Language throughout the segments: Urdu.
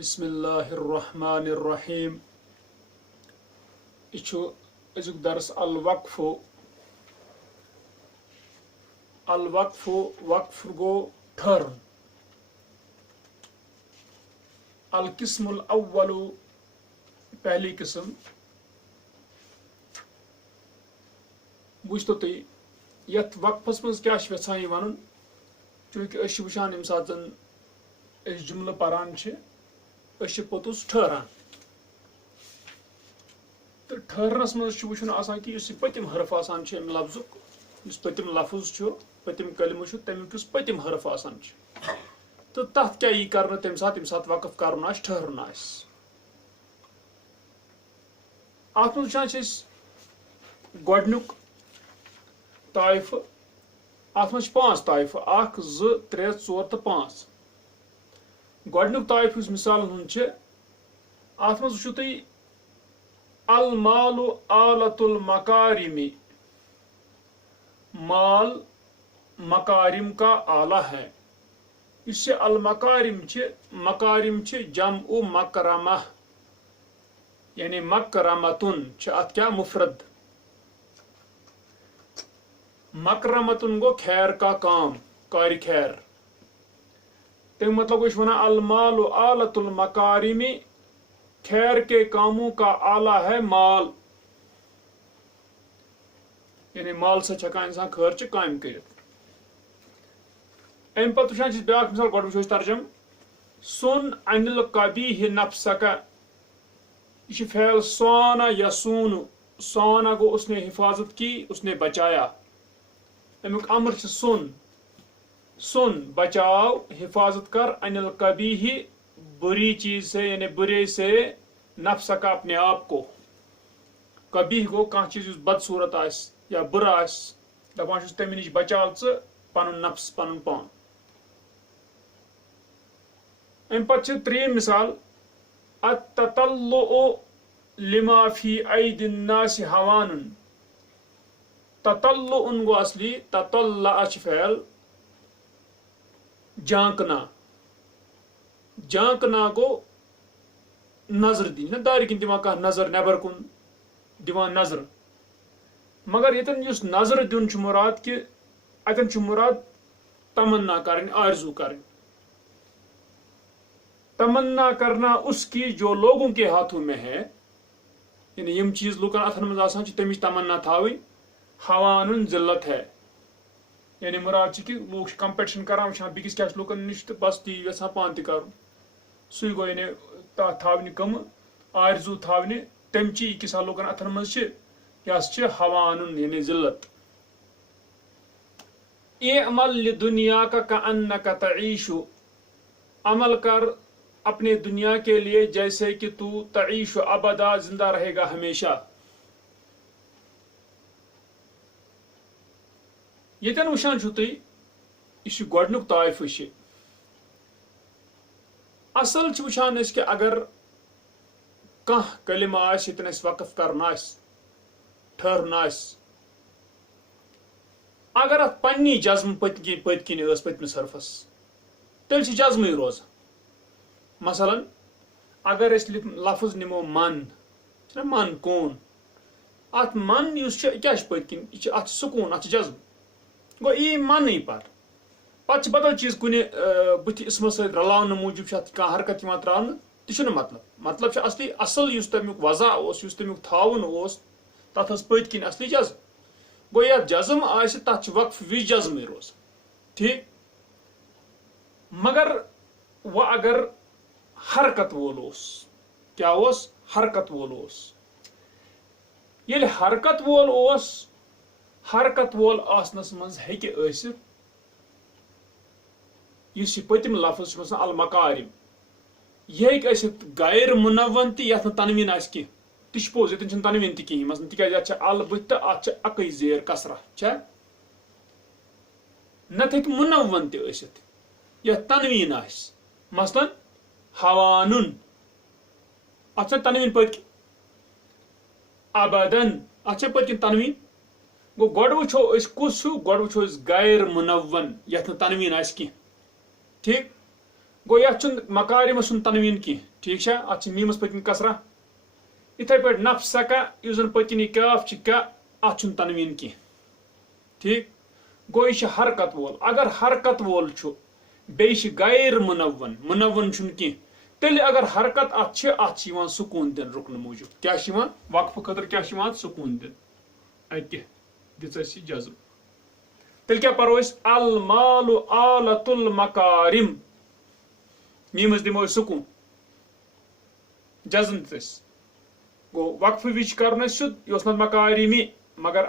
بسم الله الرحمن الرحيم. يشو ازك درس الوقف وقف گو ٹھہرن. القسم الاول پہلی قسم. وچتو تھی یت وقفس مز کیا یژھان یہ ون چونکہ اس وچان یم سات اس جملہ پران اس پوتس ٹھہران تو ٹھہرنس مز وچن آسان کہ اس پتم حرف آسان ام لفظک اس پتم لفظ پتم کلمہ تمیک اس پتم حرف آسان تو تت کیا یہ کرنا تم سات وقف کرن آس ٹھہرن آس. ات مز وچان گۄڈنیُک طائفہ. ات مز 5 طائفہ 1 2 3 4 تو 5. گۄڈنیُک طائفہ یُس مثالن ہُنٛد ات مز وچھو تُہۍ المال آلۃ المکارم. مال مکارم کا آلہ ہے. اس سے المکارم جمع مکرمہ یعنی مکرمتن ات کیا مفرد. مکرمتن گو خیر کا کام کار خیر. تم مطلب اس ونان المال آلۃ المکارم خیر کے کاموں کا آلہ ہے مال. یعنی مال سے ہکان انسان خیر کام کرت. ام پتہ وچھان بیاکھ مثال گۄڈٕ وچھو ترجم. سن عن القبیح نفسک. یہ فعل سونا یسون. سونا گو اس نے حفاظت کی اس نے بچایا. امیک امر سن. سن بچاؤ حفاظت کر عن القبیح بری چیز سے یعنی برے سے نفسک اپنے آپ کو. قبیح گو کانٛہہ چیز یُس بدصورت آس یا برا آس دپان چھُس تمہِ نِش بچاو ژٕ پنُن نفس پنُن پان. امہِ پتہٕ چھِ ترٛیٚیِم مثال. التطلع لما فی ایدی الناس ہوان. تطلع گو اصلی تطلع فعل جانکنا. جانکنا گو نظر دن دارِ کن دِوان کانٛہہ نظر نیبر کن دِوان نظر. مگر یتن یُس نظر دیُن چھُ مراد کہ اتن چھُ مراد تمنا کرٕنۍ آرزو کرٕنۍ. تمنا کرنا اس کی جو لوگوں کے ہاتھوں میں ہے. یعنی یم چیز لوکن اتن مز آسان چھِ تمِچ تمنا تھاوٕنۍ. ہوان ذلت ہے. یعنی مراد کہ لوگ کمپٹیشن کران وچھان بیکس کیا لوکن نش تو بس تی یژھان پان تہِ کرُن. سُے گوٚو یعنی تھاونہِ کم آرزو تھاونہِ تم چی أکِس لوکن اتن مز یہ ہوان یعنی ذلت. اعمل لدنیاک کأنک تعیش. عمل کر اپنے دنیا کے لیے جیسے کہ تو تعیش ابدا زندہ رہے گا ہمیشہ. یتن وچھان چھو تُہۍ یہ گۄڈنیُک طائفہ اصل چھ وچھان أسۍ کہ اگر کانٛہہ کلمہ آسہِ یتن اَسہِ وقف کرُن آسہِ ٹھہرُن آسہِ اگر ات پننی جزم پٔتۍ کِنۍ ٲس پٔتمِس حرفس تیٚلہِ چھِ جزمٕے روزان. مثلاً اگر أسۍ لفظ نِمو من چھُنہ من کون. ات من یُس چھُ کیاہ چھُ پٔتۍ کِنۍ یہِ چھُ اتھ چھُ سکوٗن اتھ چھُ جزم گوٚو یی منٕے پتہٕ چھِ بدل چیٖز کُنہِ بٕتھِ اسمس سۭتۍ رلاونہٕ موٗجوٗب چھِ اتھ کانٛہہ حرکت یِوان تراونہٕ تہِ چھُنہٕ مطلب چھُ اصلی اصل یُس تمیُک وضع اوس یُس تمیُک تھاوُن اوس تتھ ٲس پٔتۍ کِنۍ اصلی جزم. گوٚو یتھ جزم آسہِ تتھ چھُ وقف وِز جزمٕے روزان. ٹھیٖک. مگر وۄنۍ اگر حرکت وول اوس کیا اوس حرکت وول اوس. ییٚلہِ حرکت وول اوس حرکت وول آسنس منٛز ہیٚکہِ ٲسِتھ یُس یہِ پٔتِم لفظ چھُ مثلاً المکارم یہِ ہیٚکہِ ٲسِتھ غیر منون تہِ یتھ نہٕ تنویٖن آسہِ کینٛہہ. تہِ چھُ پوٚز ییٚتٮ۪ن چھُنہٕ تنویٖن تہِ کِہیٖنۍ مثلاً تِکیٛازِ اتھ چھِ ال بٕتھِ تہٕ اتھ چھِ اکٕے زیر کسرہ چھا. نتہٕ ہیٚکہِ منون تہِ ٲسِتھ یتھ تنویٖن آسہِ مثلاً ہوانن اتھ چھےٚ تنویٖن پٔتۍ کِنۍ. ابدن اتھ چھےٚ پٔتۍ کِنۍ تنویٖن. گوٚو گۄڈٕ وٕچھو أسۍ کُس ہیوٗ گۄڈٕ وٕچھو أسۍ غیر منون یتھ نہٕ تنویٖن آسہِ کینٛہہ. ٹھیٖک. گو یتھ مکارمس سن تنوین کی ٹھیک ات میمس پتن کسرہ اتھے پہ نفسکا اس زن پتن یہ کاف کا ات تنوین کی ٹھیک گو یہ حرکت وول اگر حرکت وول بیش غیر منون منون کی تیل اگر حرکت ات سکون دن رکن موجود کیا وقف خاطر کیا سکون دن اتہ دس جزم تیل کیا پرو المال آلت المکارم میمس دمو سکون جزم تس گو وقف وچ کرن سیود یہ مکارمی مگر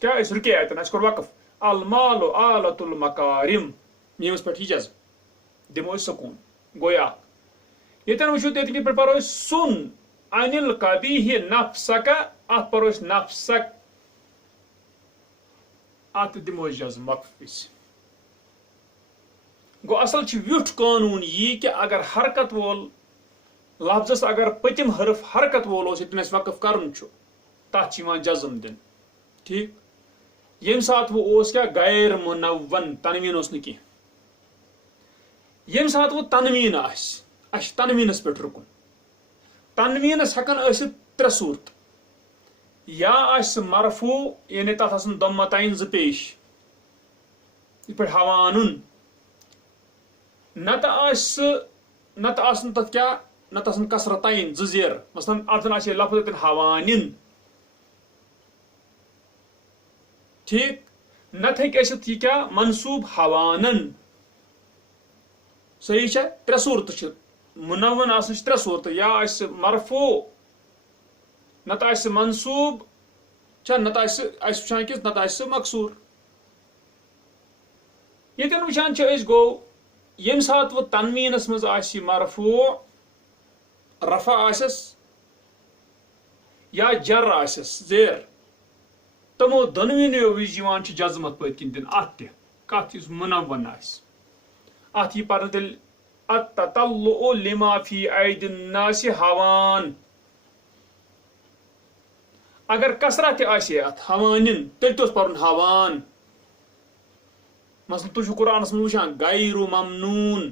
کیا رکے اتن اس کور وقف المال آلت المکارم میمس پہ جزم دمو سکون گویا یتن وچو تیت پہ پرو سن ان القبیح نفسک ات پرو نفسک ات دمو جزم وقف وچ گو اصل ویٹھ قانون یہ کہ اگر حرکت وول لفظس اگر پتم حرف حرکت وول یتن وقف کرن تک جزم دن ٹھیک یم سات وہ کیا غیر منون تنوین کی یم سات وہ تنوین اس تنوینس پہ رکن تنوینس ہکن ترے صورت یا مرفوع یعنی تک دمتین ز پیش یہ پہ حوانن نت تک کیا نت کسرتین زیر مثلا اتن لفظ اتن حوانن ٹھیک نت ہیکہ کیا منصوب حوانن صحیح ترے صورت منون ترے صورت یا مرفوع نت منصوب نت وچان کس نت مقصور یتن وچان گو یم سات وہ تنوینس مز مرفوع رفع آسس یا جر آسس زیر تمو دونوینیو وز جزمت پت کن دن ات کت منون ات یہ پرن تیل التطلع لما فی عید الناس حوان اگر کسرہ تہ ات حوانن تیل تس پرن حوان مثلا تھی قرآنس من وچان غیر ممنون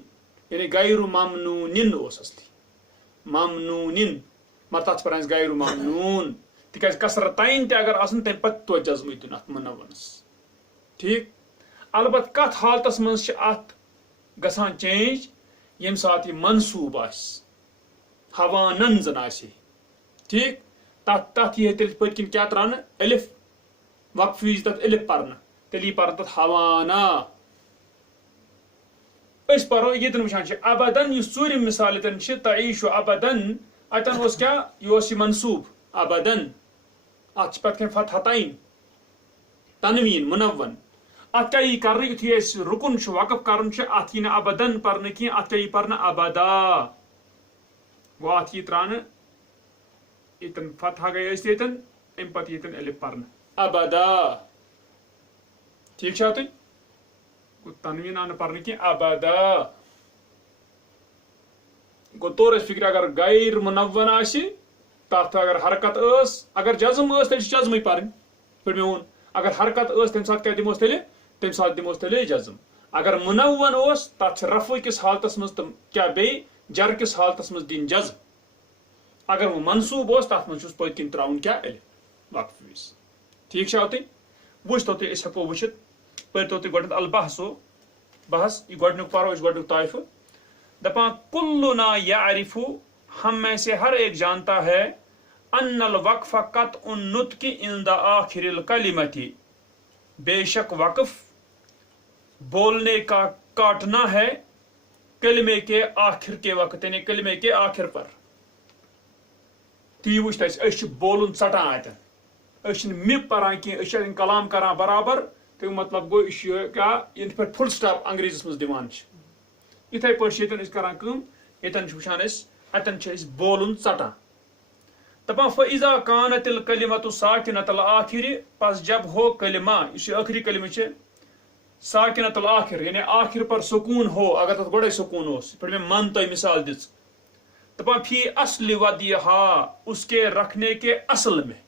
یعنی غیر ممنون اصلی ممنون مگر تک پہ غیر ممنون تکیاز کسرتین تہ اگر آسن تمہ پتہ تو جزم دن ات منونس ٹھیک البتہ کت حالتس مز ات گژھان چینج یم سات یہ منصوب حوانن زن ٹھیک تت یہ تیل پت کن کیا تران الف وقف وز تت الف پرن تیل یہ پرن تت حوانا اس پرو یتن وچان ابدن یہ ژوٗرِم مثال یتن تعیش ابدن اتن کیا یہ منصوب ابدن ات پتہ کن فتحتین تنوین منون ات کیا یہ کرن یتھے رکن وقف کرن ات یہ ابدن پرن کی ات کیا یہ پرن ابدا گو ات یہ تران یتن فتح گئی یتن ام پتہ یتن الف پرن ابدا ٹھیک تھی تنوین آن پرن کی ابدا گو طور فکر اگر غیر منون تر اگر حرکت اگر جزم تیل جزم پرن پہ مے وون اگر حرکت تمہ سات کیا دموس تمہ سات دموس تیل جزم اگر منون تر رفع کس حالتس مز کیا بی جر کس حالتس مز دین جزم اگر وہ منصوب تر مز پت کن تراؤن کیا الف وقف وز ٹھیک تھی وچتو تھی اس ہکو وچت پرتو تھی گۄڈنیٚتھ البحثو بحث یہ گۄڈنیُک پرو اس گۄڈنیُک طائفہ دپان کلنا یعرف ہم میں سے ہر ایک جانتا ہے ان الوقف قطع النطق عند آخر الکلمۃ بے شک وقف بولنے کا کاٹنا ہے کلمے کے آخر کے وقت یعنی کلمے کے آخر پر تی وچھ اس بولن ژٹان اتن مپ پران کی کلام کران برابر تو مطلب گو کیا یہ پہ فل سٹاپ انگریزس مز دان اتھے پہ کران یتن وچان اتن بولن ژٹان دپان فاذا كانت الكلمۃ ساکنۃ الآخر پس جب ہو کلمہ یہ آخری کلمہ ساکنۃ الآخر یعنی آخر پر سکون ہو اگر تک گوڑے سکون پہ میں من تو مثال دس دپان فی اصل ودیہا اس کے رکھنے کے اصل میں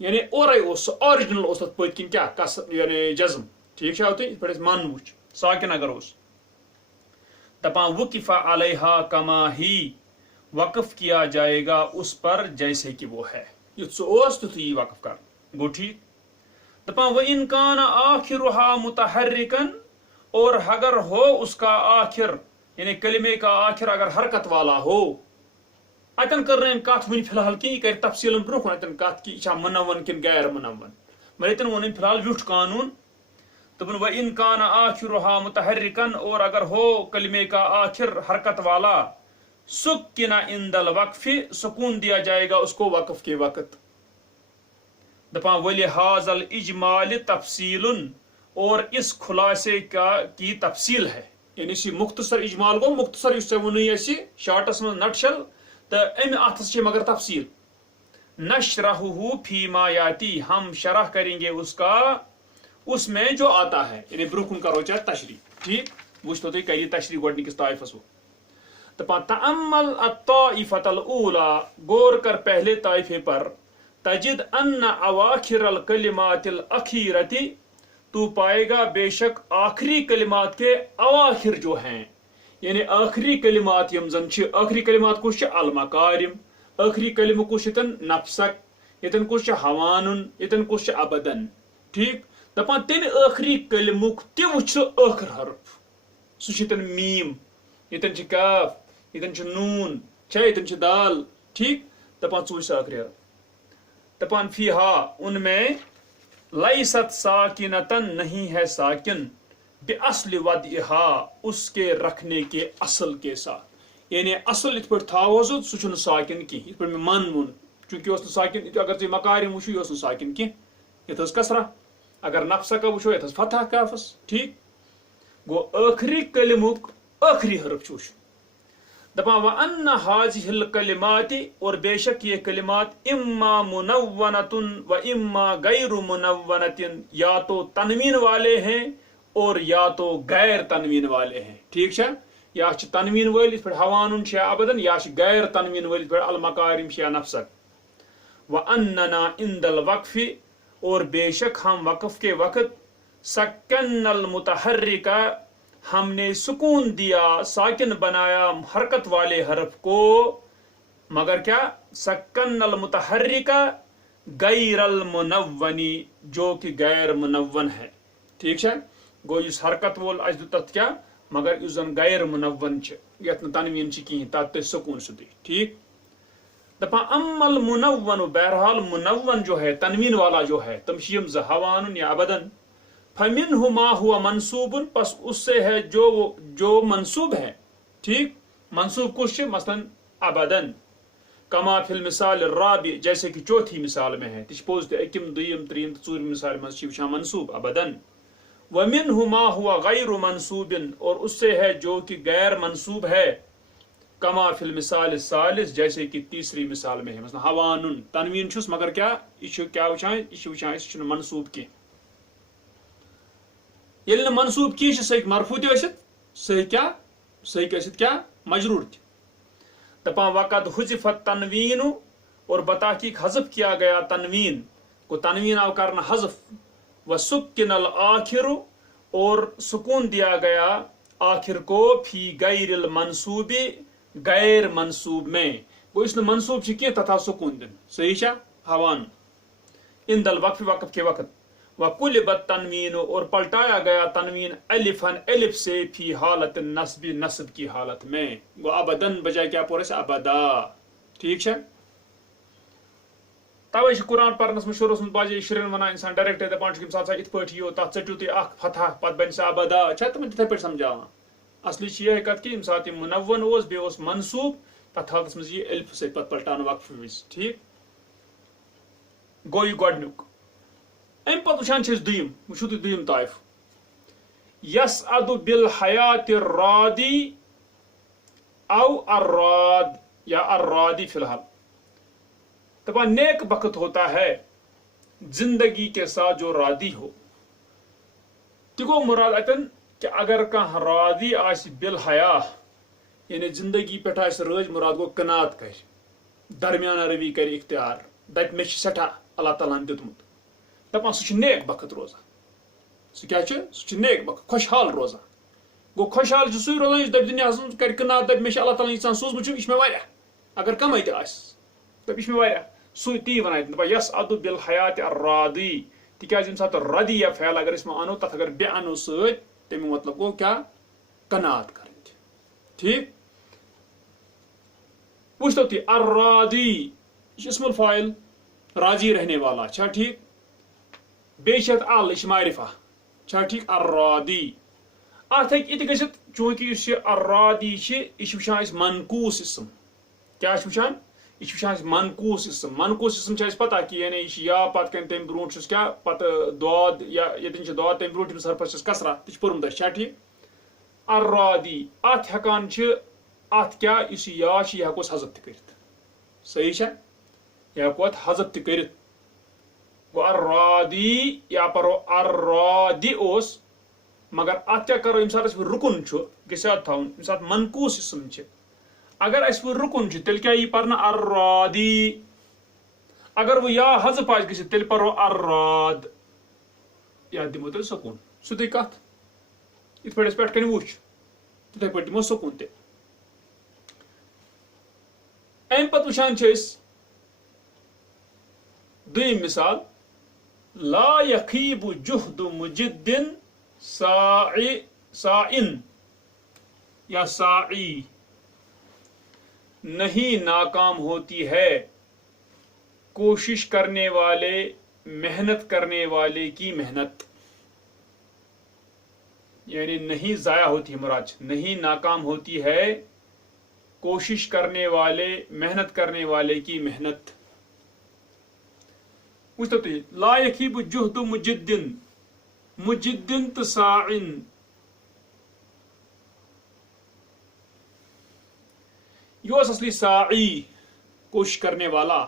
یعنی اورے آرجنل تک پت کن کیا یعنی جزم ٹھیک ہوتی پہ من وچ ساکن اگر دپان وقف علیہا کما ہی وقف کیا جائے گا اس پر جیسے کہ وہ ہے یُتھ سُہ اوس تیُتھُے یی وقف کر گو ٹھیک دپان وَإِن كَانَ آخِرُهَا مُتَحَرِّكًا اور اگر ہو اس کا آخر یعنی کلمے کا آخر اگر حرکت والا ہو اتن کر رہے کت ون فی الحال کی یہ کر تفصیل برو کن اتن کت کی یہ منون کن غیر منون مگر اتن ون فی الحال ویوٹھ قانون دپن وَإِن كَانَ آخِرُهَا مُتَحَرِّكًا اور اگر ہو کلمے کا آخر حرکت والا سُکِّنَ عِندَ الوقف سکون دیا جائے گا اس کو وقف کے وقت دپان وَلِهَذَا الْإِجْمَالِ تَفْصِيلٌ اور اس خلاصے کی تفصیل ہے یعنی اسی مختصر اجمال گو مختصر اس سے ونی اسی شارٹس میں نٹشل تو ام اتس مگر تفصیل نشرحہ فیما یاتی ہم شرح کریں گے اس کا اس میں جو آتا ہے یعنی برکن کرو چاہے تشریح ٹھیک وچ تو کری تشریح گوڈنکس طائفس وہ دپان تأمل الطائفة الأولى غور کر پہلے طائفے پر تجد ان اواخر الکلمات الاخیرتی تو پائے گا بے شک آخری کلمات کے اواخر جو ہیں یعنی آخری کلمات یم زن چھ آخری کلمات کچھ المکارم آخری کلمہ کچھ یتن نفسک یتن کچھ حوانن یتن کچھ ابدن ٹھیک دپان تمہ آخری کلمک تہ وچھ آخر حرف سہ یتن میم یتن چھ کاف یتن چھ نون چھ یتن چھ دال ٹھیک دپان ژوچ آخری حرف دپان فیہا ان میں لیست ساکنتن نہیں ہے ساکن بِأَصْلِ وَضْعِهَا اس کے رکھنے کے اصل کے ساتھ یعنی اصل ات پہ تھاوس سہ چھُنہ ساکن کی ات پہ من وون چونکہ اس ساکن اگر تھی مکارم وچھو یہ ساکن کی یت کسرہ اگر نفسہ کا وچھو یت فتح کافس ٹھیک گو آخری کلمک آخری حرف چھ دپان وَأَنَّ هَذِهِ الْكَلِمَاتِ اور بے شک یہ کلمات اما منونتن و اما غیر منونتن یا تو تنوین والے ہیں اور یا تو غیر تنوین والے ہیں ٹھیک ہے یا تنوین ول اس پہ حوانن شیا ابدن یا غیر تنوین ول اس پہ المکارم شیا نفسک وَأَنَّنَا عِنْدَ الْوَقْفِ اور بے شک ہم وقف کے وقت سکن المتحرکہ ہم نے سکون دیا ساکن بنایا حرکت والے حرف کو مگر کیا سکن المتحرکہ غیر المنونی جو کہ غیر منون ہے ٹھیک ہے گو اس حرکت وول اس دت کیا مگر اس زن غیر منون یت تنوین کہیں تت سکون سدی ٹھیک دپا ام المنون بہرحال منون جو ہے تنوین والا جو ہے تمشیم زحوان یا ابدن فمنہ ما ہوا منصوب پس اس سے ہے جو منصوب ہے ٹھیک منصوب کچھ مثلا ابدن کما فی المثال الرابع جیسے کہ چوتھی مثال میں ہے تش پوز اکم دویم تریم ژورم مثال میں چھ منصوب ابدن ومنہ ما ہوا غیر منصوب اور اس سے ہے جو کہ غیر منصوب ہے کما فی المثال الثالث جیسے کہ تیسری مثال میں ہے مثلا حوانن تنوین چھس مگر کیا یہ کیا وچھان یہ وچھان اس منصوب کی یل منصوب کی سہ مرفوع تست سہ کیا کیا مجرور تہ دپان وقت حذفت تنوین اور بتحقیق حذف کیا گیا تنوین کو تنوین آو کرنا حذف وسکن الآخر اور سکون دیا گیا آخر کو فی غیر المنصوب غیر منصوب میں وہ اس نے منصوب کی تتھا سکون دن صحیح ہے حوان ان دل وقف کے وقت وَقُلِبَتْ تنوین اور پلٹایا گیا تنوین الفن الف سے فی حالت نصب نصب کی حالت میں وہ ابدن بجائے کیا پورے سے ابدا ٹھیک ہے توے قرآن پرنس میں شروع میں باجے شرین ونان انسان ڈائریکٹ دپان یم سات ات پٹ یہ تک ٹھٹو تھی اخ فتح پت بن سا ابدا تم تھے پہ سمجھاوان اصلی یہ حقیقت کہ یم سات منون اس بی اس منصوب تک حالت میں یہ الف سے پت پلٹان وقف وز ٹھیک گو یہ گۄڈنیُک ام پتہ وچھان دیم وچھو تھی دیم طائف یسعد بالحیات الرادی او الراد یا الرادی فی الحال دپا نیک بخت ہوتا ہے زندگی کے ساتھ جو رادی ہو تہ گو مراد اتن کہ اگر کان رادی آس بالحیا یعنی زندگی پہ رز مراد گو قناعت کر درمیانہ روی کر اختیار دپ مے سٹھا اللہ تعالیٰ دتمت دپان سہ نیک بخت روزان سہ کیا سہ نیک بخت خوشحال روزان گو خوشحال سُے روزان یُس دَپہِ دُنیاہَس منٛز کَرِ کٕنار دَپہِ مےٚ چھِ اللہ تعالیٰ ییٖژاہ سوٗزمُت چھُم یہِ چھِ مےٚ واریاہ اگر کَمٕے تہِ آسہِ دَپہِ یہِ چھِ مےٚ واریاہ سُے تی وَنان دَپان یَس اَدُ بِل حیاتِ الرادی تِکیٛازِ ییٚمہِ ساتہٕ ردی یا فعل اگر أسۍ وۄنۍ اَنو تَتھ اگر بیٚیہِ اَنو سۭتۍ تَمیُک مطلب گوٚو کیٛاہ قناعت کَرٕنۍ ٹھیٖک وٕچھتو تُہۍ الرادی یہِ چھُ اسم الفاعل راضی رہنے والا چھا ٹھیٖک بیٚیہِ چھِ اَتھ ال یہِ چھِ معرفہ چھا ٹھیٖک الرادی اَتھ ہیٚکہِ یہِ تہِ گٔژھِتھ چوٗنٛکہِ یُس یہِ الرادی چھِ یہِ چھِ وٕچھان أسۍ منقوٗس اسم کیٛاہ چھِ وٕچھان یہِ چھِ وٕچھان أسۍ منقوٗس اسم چھِ اَسہِ پتہ کہِ یعنی یہِ چھِ یا پتہٕ کَنۍ تَمہِ برونٛٹھ چھُس کیٛاہ پتہٕ دۄد یا ییٚتٮ۪ن چھِ دۄد تَمہِ برونٛٹھ ییٚمِس حرفس چھس کسرہ تہِ چھُ پوٚرمُت اَسہِ چھا ٹھیٖک الرادی اَتھ ہٮ۪کان چھِ اَتھ کیٛاہ یُس یہِ یا چھِ یہِ ہٮ۪کو أسۍ حذف تہِ کٔرِتھ صحیح چھا یہِ ہٮ۪کو اَتھ حذف تہِ کٔرِتھ گوٚو الرادی یا پرو الرادی اوس مگر اَتھ کیٛاہ کرو ییٚمہِ ساتہٕ اَسہِ وۄنۍ رُکُن چھُ گژھِ یاد تھاوُن ییٚمہِ ساتہٕ منقوٗس اسم چھِ اگر اَسہِ وۄنۍ رُکُن چھُ تیٚلہِ کیٛاہ یی پرنہٕ الرادی اگر وۄنۍ یا حذف آسہِ گٔژھِتھ تیٚلہِ پرو الراد یتھ دِمو تیٚلہِ سکوٗن سیٚودُے کتھ یِتھ پٲٹھۍ اَسہِ پٮ۪ٹھ کَنۍ وٕچھ تِتھٕے پٲٹھۍ دِمو سکوٗن تہِ اَمہِ پتہٕ وٕچھان چھِ أسۍ دوٚیِم مثال لا یخیٖب جُہد مُجِدٍ سائن یا ساعی نہیں ناکام ہوتی ہے کوشش کرنے والے محنت کرنے والے کی محنت یعنی نہیں ضائع ہوتی ہے مراد نہیں ناکام ہوتی ہے کوشش کرنے والے محنت کرنے والے کی محنت وٕچھتو تُہۍ لا یخیٖب جُہد مُجِدٍ تہٕ ساعن یہ اوس اصلی ساعی کوشش کرنے والا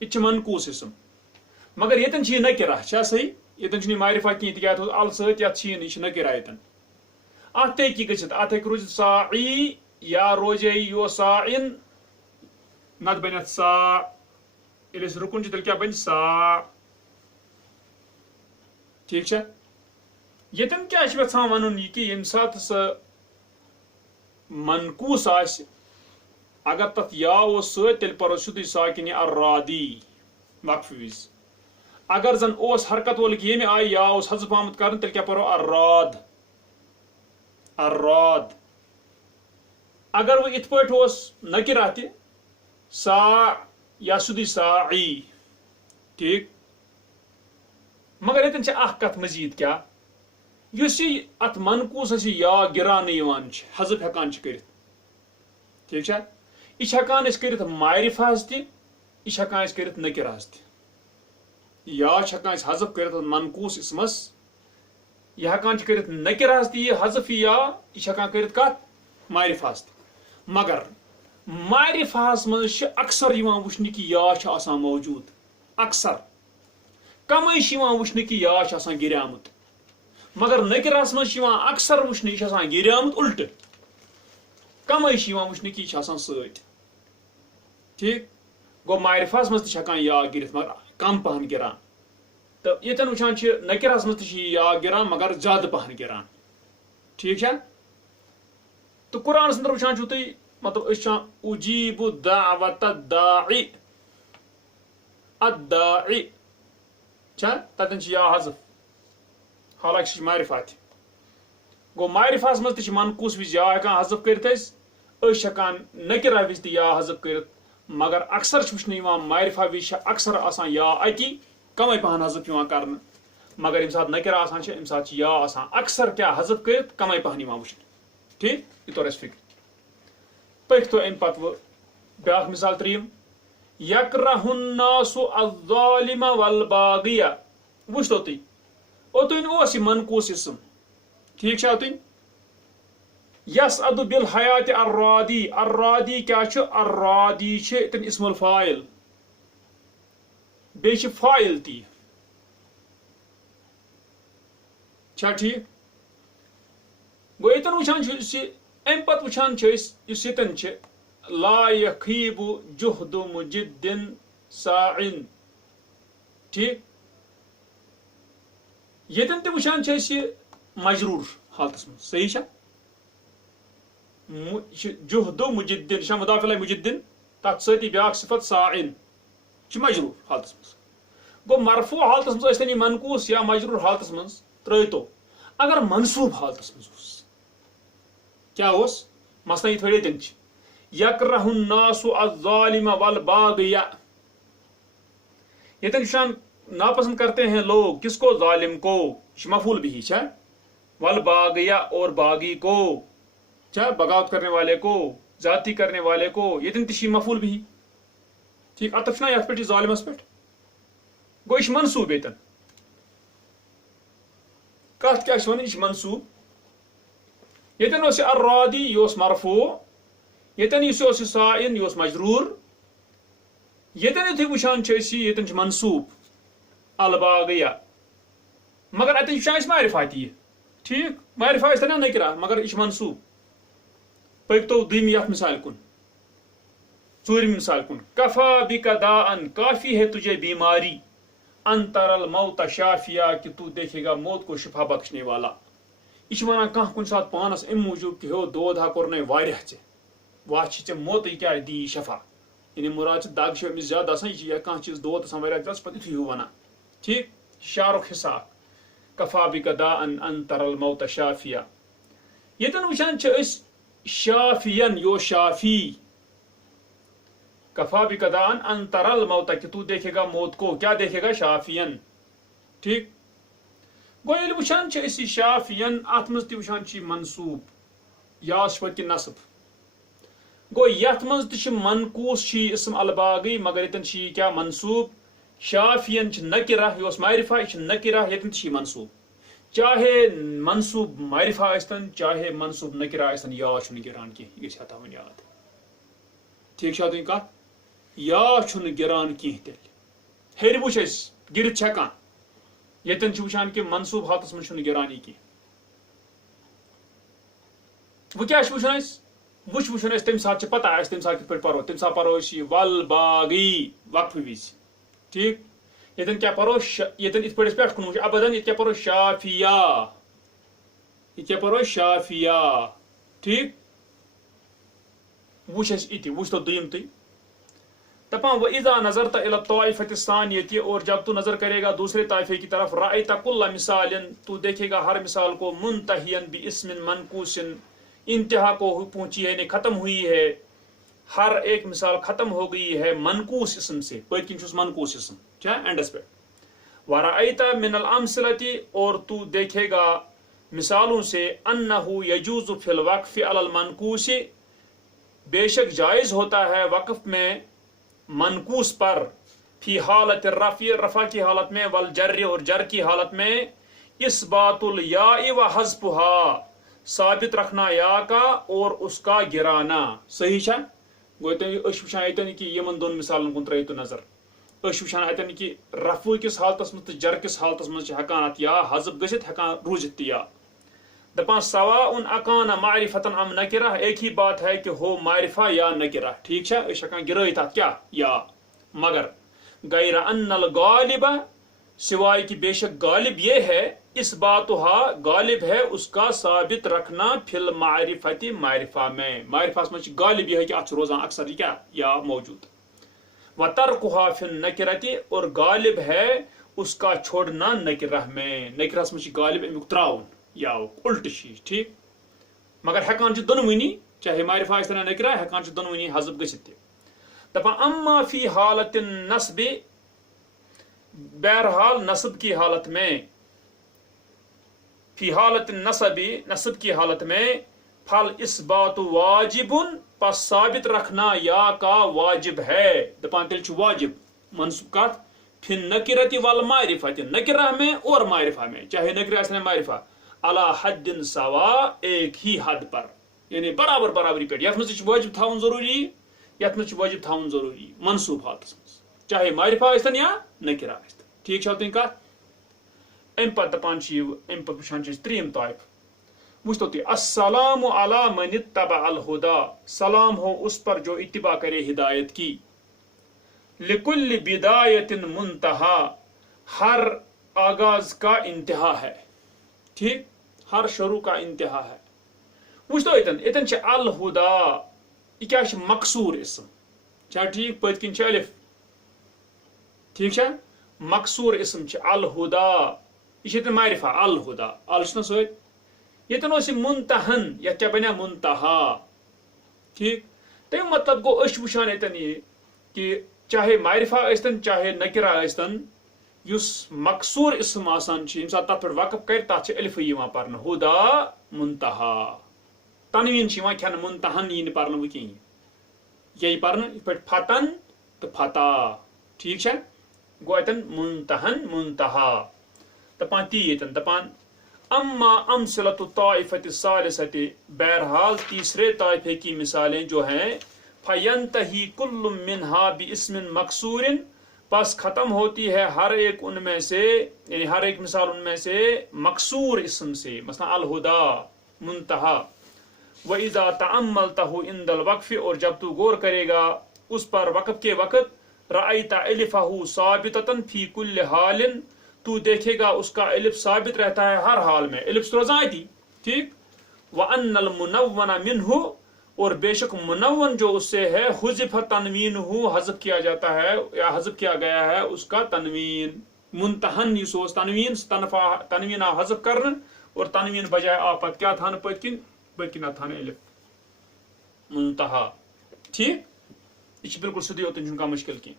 یہ چھِ منقوٗس اسم مگر ییٚتٮ۪ن چھِ یہِ نکرہ چھا صحیح ییٚتٮ۪ن چھُنہٕ یہِ معرفہ کِہیٖنۍ تِکیٛازِ تھوٚوُس ال سۭتۍ یتھ چھِ یہِ چھِ نکرہ ییٚتٮ۪ن اتھ تہِ ہیٚکہِ گٔژھِتھ اتھ ہیٚکہِ روٗزِتھ ساعی یا روزے یہِ اوس ساعن نتہٕ بنہِ اتھ سا ییٚلہِ أسۍ رُکُن چھُ تیٚلہِ کیٛاہ بنہِ سا ٹھیٖک چھا ییٚتٮ۪ن کیٛاہ چھُ یژھان ونُن یہِ کہِ ییٚمہِ ساتہٕ سۄ منقوٗس آسہِ اگر تتھ یا اوس سۭتۍ تیٚلہِ پرو سیٚودُے ساکِن الرادی وقفہٕ وِزِ اگر زن اوس حرکت وول کہِ ییٚمہِ آیہِ یا اوس حذف آمُت کرنہٕ تیٚلہِ کیٛاہ پرو الراد الراد اگر وۄنۍ یِتھ پٲٹھۍ اوس نکرہ تہِ سا یا سیٚودُے ساعی ٹھیٖک مگر ییٚتٮ۪ن چھِ اکھ کتھ مزیٖد کیٛاہ یُس یہِ اتھ منقوٗسس یہِ یا گِراونہٕ یِوان چھِ حذف ہٮ۪کان چھِ کٔرِتھ ٹھیٖک چھا یہِ چھِ ہٮ۪کان أسۍ کٔرِتھ معرفہس تہِ یہِ چھِ ہٮ۪کان أسۍ کٔرِتھ نکرہس تہِ یا چھِ ہٮ۪کان أسۍ حذف کٔرِتھ منقوٗس اسمس یہِ ہٮ۪کان چھِ کٔرِتھ نکرہس تہِ یہِ حذف یا یہِ چھِ ہٮ۪کان کٔرِتھ کتھ معرفہس تہِ مگر معرفہس منٛز چھِ اکثر یِوان وٕچھنہٕ کہِ یا چھُ آسان موجوٗد اکثر کمٕے چھِ یِوان وٕچھنہٕ کہِ یا چھُ آسان گِریومُت مگر نکرہس منٛز چھِ یِوان اکثر وٕچھنہٕ یہِ چھُ آسان گِریومُت الٹہٕ کمٕے چھِ یِوان وٕچھنہٕ کہِ یہِ چھُ آسان سۭتۍ ٹھیٖک گوٚو معرفہس منٛز تہِ چھِ ہٮ۪کان یا گِرِتھ مگر کم پہن گِران تہٕ ییٚتٮ۪ن وٕچھان چھِ نکرہس منٛز تہِ چھِ یہِ یا گِران مگر زیادٕ پہن گِران ٹھیٖک چھا تہٕ قرآنس انٛدر وٕچھان چھُو تُہۍ مطلب أسۍ چھِ اُجیٖبُ دعوت الداعِ الداعِ چھا تتٮ۪ن چھِ یا حذف حالانکہِ سُہ چھِ معرفہ تہِ گوٚو معرفہس منٛز تہِ چھِ منقوٗس وِزِ یا ہٮ۪کان حذف کٔرِتھ أسۍ چھِ ہٮ۪کان نکرہ وِزِ تہِ یا حذف کٔرِتھ مگر اکثر چھُ وٕچھنہٕ یِوان معرفہ وِزِ چھِ اکثر آسان یا اتی کمٕے پہن حذف یِوان کرنہٕ مگر ییٚمہِ ساتہٕ نکرہ آسان چھِ اَمہِ ساتہٕ چھِ یا آسان اکثر کیٛاہ حذف کٔرِتھ کمٕے پہن یِوان وٕچھنہٕ ٹھیٖک یہِ توٚر اَسہِ فِکرِ پٔکۍتو اَمہِ پتہٕ وۄنۍ بیاکھ مثال ترٛیٚیِم یکرہ الناس الظالم والباغیہ وٕچھتو تُہۍ اوٚتُنۍ اوس یہِ منقوٗس اسم ٹھیٖک چھا اوٚتُنۍ یس ادُ بِل حیاتِ الرادی الرادی کیٛاہ چھُ الرادی چھِ ییٚتٮ۪ن اسم الفاعل بیٚیہِ چھِ فاعل تہِ چھا ٹھیٖک گوٚو ییٚتٮ۪ن وٕچھان چھِ یُس یہِ اَمہِ پتہٕ وٕچھان چھِ أسۍ یُس ییٚتٮ۪ن چھِ لا یخیٖب جُہد مُجِدٍ ساعن ٹھیٖک ییٚتٮ۪ن تہِ وٕچھان چھِ أسۍ یہِ مجروٗر حالتس منٛز صحیح چھا جہد مجدن شاہ مدافع مجدن تک ستی بیاکھ صفت سائن مجرور حالتس مز گو مرفوع حالتس مز ٲسۍتن یہ منقوس یا مجرور حالتس مز ترٲیتو اگر منصوب حالتس مز کیا مثلا یہ تھوڑی دن یکرہ الناس الظالم والباغیہ یہ شان ناپسند کرتے ہیں لوگ کس کو ظالم کو مفعول بھی ہے والباغیہ اور باغی کو بغاوت کرنے والے کو ذاتی کرنے والے کو یہ تشی مفعول بھی ٹھیک عطف نا یت پہ ظالمس پہ گو یہ منصوب یہ کت کیا یہ منصوب یہ الرادی یہ مرفوع یہ سائن یہ مجرور یتن وچان یہ منصوب الباغیہ مگر اتن وچان معرفات یہ ٹھیک معرفہ نا نکرا مگر یہ منصوب پکتو دم یت مثال کن ژوٗرِم مثال کن کفا بک داءن کافی ہے تجھے بیماری انتر الموت شافیہ کہ تو دیکھے گا موت کو شفا بخشنے والا یہ ونان کھانا کن سات پانس ام موجود کہ ہو دود ہا کور واریاہ ژے ژے موت کیا دی شفا یعنی مراد دگ امس زیادہ آسان یہ کھانا چیز دود آسان واریاہ زیادہ پتہ یتھُے ہیوٗ ونان ٹھیک شعرُک حساب کفا بک داءن انتر الموت شافیہ یتن وچان شافین یو شافی کفا بک داءن انتر الموت کہ تو دیکھے گا موت کو کیا دیکھے گا شافین ٹھیک گو یل وچان شافین ات مز تہ وچان منصوب یا پتہ نصب گو یت مز تہ منقوس اسم الباغی مگر یتن کیا منصوب شافین نکرہ یہ معرفہ یہ نکرہ یتن تہ منصوب چاہے منصوب معرفہ آستن چاہے منصوب نکرہ آستن یا گران کی یہ گھس تھاون یاد ٹھیک چھا تھی کت یا گران کی تیل ہر وچ گرت ہکان یتن وچان کہ منصوب حالتس من گرانی کی وہ کیا وچان وچان تمہ سات پتہ تمہ سات کت پرو تمہ سات پرو والباغی وقف وز ٹھیک یتن کیا پرو یتن ات پہ پہ کن ابدن یہ کیا پرو شافیہ یہ کیا پرو شافیہ ٹھیک وچ وچ تو دیم تھی دپان وَإِذَا نَظَرْتَ إِلَى الطَّائِفَةِ الثَّانِيَةِ اور جب تو نظر کرے گا دوسرے طائفے کی طرف رأيت كُلَّ مثال تو دیکھے گا ہر مثال کو منتہین بِاسْمٍ منقوص انتہا کو پہنچی ہے یعنی ختم ہوئی ہے ہر ایک مثال ختم ہو گئی ہے منقوص اسم سے پت کن منقوص اسم کیا اینڈس پہ وَرَأَيْتَ مِنَ الْأَمْثِلَةِ اور تو دیکھے گا مثالوں سے أَنَّهُ يَجُوزُ فِي الْوَقْفِ عَلَى الْمَنْقُوصِ بے شک جائز ہوتا ہے وقف میں منقوص پر فی حالت الرفع رفع کی حالت میں والجر اور جر کی حالت میں اثبات الیاء و حذفها ثابت رکھنا یا کا اور اس کا گرانا صحیح چھا گوتن اش وچان ایتن کی یمن دون مثالن کن ترایتو نظر اش وچان ایتن کی رفع کس حالتس مت جر کس حالتس مت ہکان ات یا حذف گژھت ہکان روزت یا دپان سواء اکان معرفتن ام نکرہ ایک ہی بات ہے کہ ہو معرفہ یا نکرہ ٹھیک چھا اس ہکان گرائت ات کیا یا مگر غیر ان الغالب سوائے کہ بے شک غالب یہ ہے اس باتها غالب ہے اس کا ثابت رکھنا فی المعرفت معرفہ میں معرفہ میں غالب یہ ہے کہ ات روزان اکثر کیا یا موجود وترکها فی النکرۃ اور غالب ہے اس کا چھوڑنا نکرہ میں نکرہ میں غالب امیک تراؤن یا الٹ چیز ٹھیک مگر ہکان دونونی چاہے معرفہ آستنا نکرہ ہکان دونونی حذف گژھت دپان اما فی حالت النصب بہرحال نصب کی حالت میں فی حالت النصب نصب کی حالت میں پھل اثبات واجب پس ثابت رکھنا یا کا واجب ہے دپان تیل واجب منصوب کت فی نکرۃ والمعرفۃ نکرہ میں اور معرفہ میں چاہے نکرہ آستنا معرفہ علی حد سوا ایک ہی حد پر یعنی برابر برابری پہ یت مز واجب تھاون ضروری یت مز واجب تھاون ضروری منصوب حالتس مز چاہے معرفہ آستن یا نکرہ آستن ٹھیک چھو تین کت ام پتہ دپان ام پتہ وچان تریم طائف وچھتو تھی السلام علی من اتبع الہدا سلام ہو اس پر جو اتباع کرے ہدایت کی لکل بدایت منتہا ہر آغاز کا انتہا ہے ٹھیک ہر شروع کا انتہا ہے وچھتو اتن الہدا یہ کیا مقصور اسم چھا ٹھیک پت کن الف ٹھیک چھا مقصور اسم الہدا یہ معرفہ الہدا الچنا ست یتن منتہن یت کیا بنیا منتہا ٹھیک تم مطلب گو اش وچان اتن یہ کہ چاہے معرفہ اشتن چاہے نکرہ اشتن یس مقصور اسم آسان یم سات تر وقف کر تر الف پرن ہدا منتہا تنوین کھین منتہن یہ پرن وہ کہیں یہ پرن یہ فتن تو فتا ٹھیک گو اتن منتہن منتہا دپان تی یتن دپان اما امثلۃ الطائفۃ الثالثۃ بہرحال تیسرے طائفے کی مثالیں جو ہیں فینتہی کل منہا باسم مقصور پس ختم ہوتی ہے ہر ایک ان میں سے یعنی ہر ایک مثال ان میں سے مقصور اسم سے مثلا الہدا منتہا وَإِذَا تَأَمَّلْتَهُ عِنْدَ الْوَقْفِ اور جب تو غور کرے گا اس پر وقف کے وقت رأيت ألفه ثابتة في كل حال تو دیکھے گا اس کا الف ثابت رہتا ہے ہر حال میں الف روزائیں تھی ٹھیک وَأَنَّ الْمُنَوَّنَ مِنْهُ اور بے شک منون جو اس سے ہے حذف تنوینہ حذف کیا جاتا ہے یا حذف کیا گیا ہے اس کا تنوین منتہن یہ سوز تنوین تنوینہ حذف کرن اور تنوین بجائے آپت کیا تھان پتکن تھان الف منتہا ٹھیک یہ بالکل سیدھی ہوتی کا مشکل کی